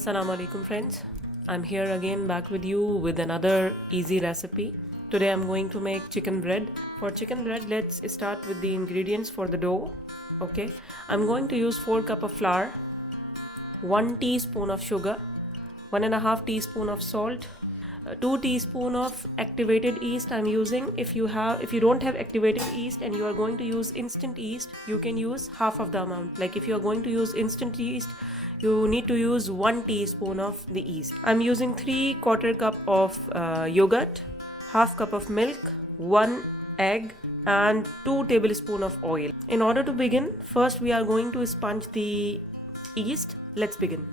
Assalamu alaikum friends. I'm here again back with you with another easy recipe. Today I'm going to make chicken bread. For chicken bread, let's start with the ingredients for the dough. Okay, I'm going to use 4 cup of flour, 1 teaspoon of sugar, 1.5 teaspoon of salt, 2 teaspoon of activated yeast I'm using. If you don't have activated yeast and you are going to use instant yeast, you can use half of the amount. Like if you are going to use instant yeast, you need to use 1 teaspoon of the yeast. I'm using 3/4 cup of yogurt, half cup of milk, 1 egg and 2 tablespoons of oil. In order to begin, first we are going to sponge the yeast. Let's begin.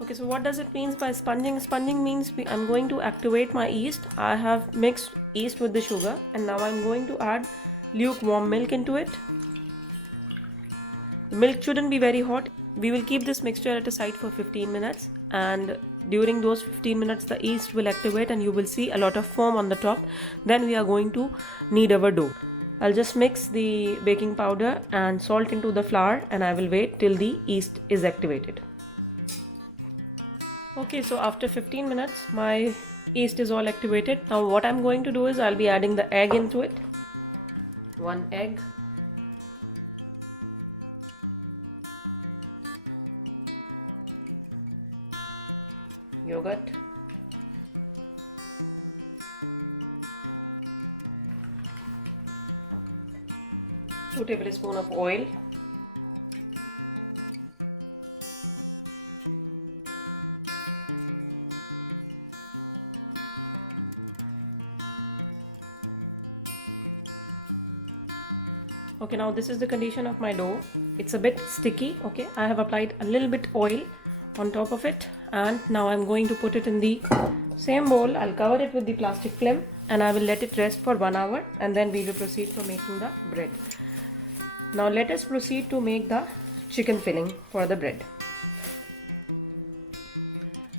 Okay, so what does it mean by sponging? Sponging means I'm going to activate my yeast. I have mixed yeast with the sugar and now I'm going to add lukewarm milk into it. The milk shouldn't be very hot. We will keep this mixture at a side for 15 minutes and during those 15 minutes the yeast will activate and you will see a lot of foam on the top. Then we are going to knead our dough. I'll just mix the baking powder and salt into the flour and I will wait till the yeast is activated. Okay, so after 15 minutes my yeast is all activated. Now what I'm going to do is I'll be adding the egg into it. 1 egg. Yogurt. Two tablespoons of oil. Okay, now this is the condition of my dough. It's a bit sticky. Okay, I have applied a little bit oil on top of it and now I'm going to put it in the same bowl. I'll cover it with the plastic film and I will let it rest for 1 hour and then we will proceed for making the bread. Now let us proceed to make the chicken filling for the bread.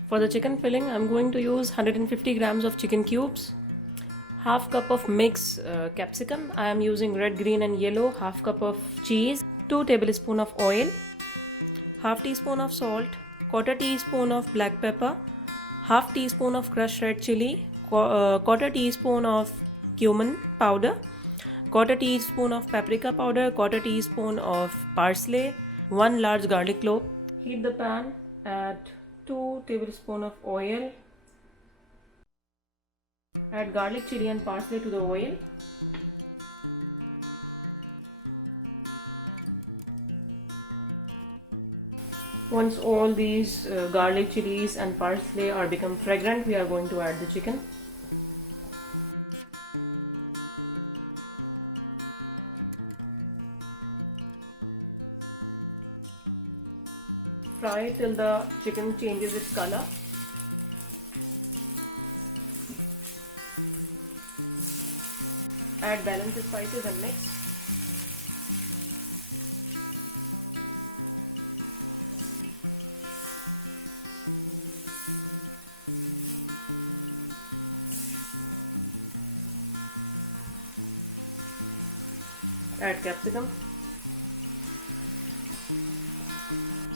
For the chicken filling, I'm going to use 150 grams of chicken cubes, half cup of mixed capsicum. I am using red, green and yellow, half cup of cheese, 2 tablespoons of oil, half teaspoon of salt, 1/4 teaspoon of black pepper, half teaspoon of crushed red chili, 1/4 teaspoon of cumin powder, 1/4 teaspoon of paprika powder, 1/4 teaspoon of parsley, 1 large garlic clove. Heat the pan, add 2 tablespoons of oil. Add garlic, chili and parsley to the oil. Once all these garlic, chilies and parsley are become fragrant, we are going to add the chicken. Fry till the chicken changes its color. Add balanced spices and mix. Add capsicum.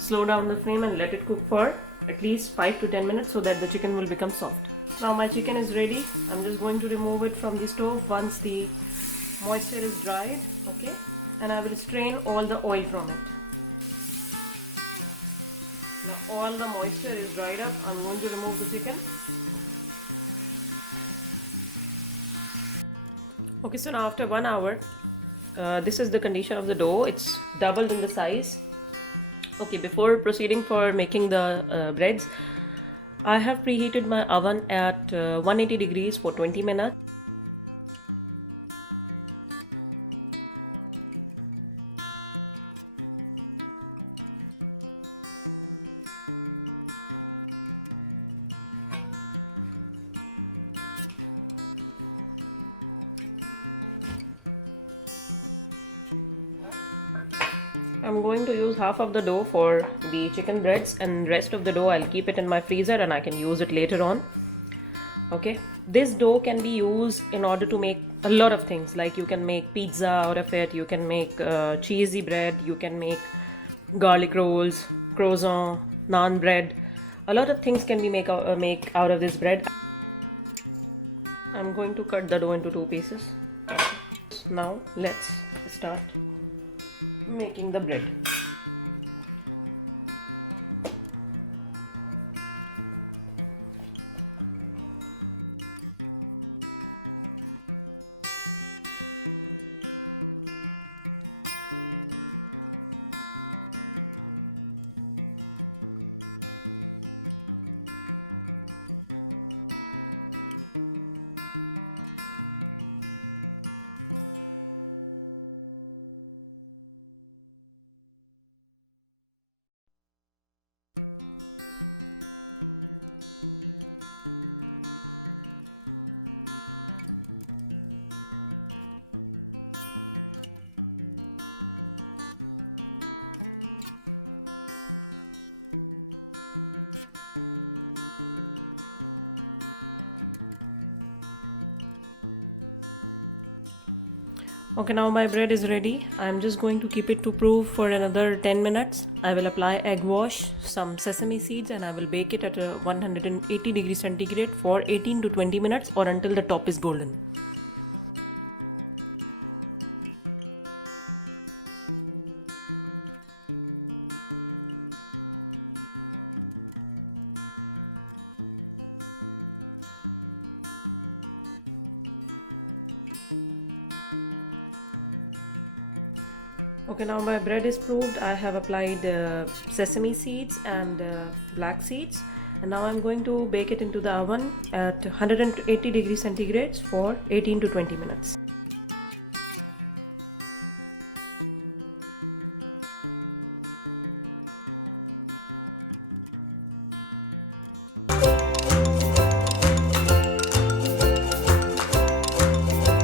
Slow down the flame and let it cook for at least 5 to 10 minutes so that the chicken will become soft. Now my chicken is ready. I'm just going to remove it from the stove once the moisture is dried. Okay, and I will strain all the oil from it. Now all the moisture is dried up. I'm going to remove the chicken. Okay, so now after 1 hour, this is the condition of the dough. It's doubled in the size. Okay, before proceeding for making the breads, I have preheated my oven at 180 degrees for 20 minutes. I'm going to use half of the dough for the chicken breads and rest of the dough I'll keep it in my freezer and I can use it later on. Okay, this dough can be used in order to make a lot of things, like you can make pizza out of it, you can make cheesy bread, you can make garlic rolls, croissant, naan bread, A lot of things can be make out of this bread. I'm going to cut the dough into 2 pieces. Now let's start making the bread. Okay, now my bread is ready. I'm just going to keep it to proof for another 10 minutes. I will apply egg wash, some sesame seeds, and I will bake it at 180 degrees centigrade for 18 to 20 minutes or until the top is golden. Okay, now my bread is proofed. I have applied sesame seeds and black seeds, and now I'm going to bake it into the oven at 180 degrees centigrade for 18 to 20 minutes.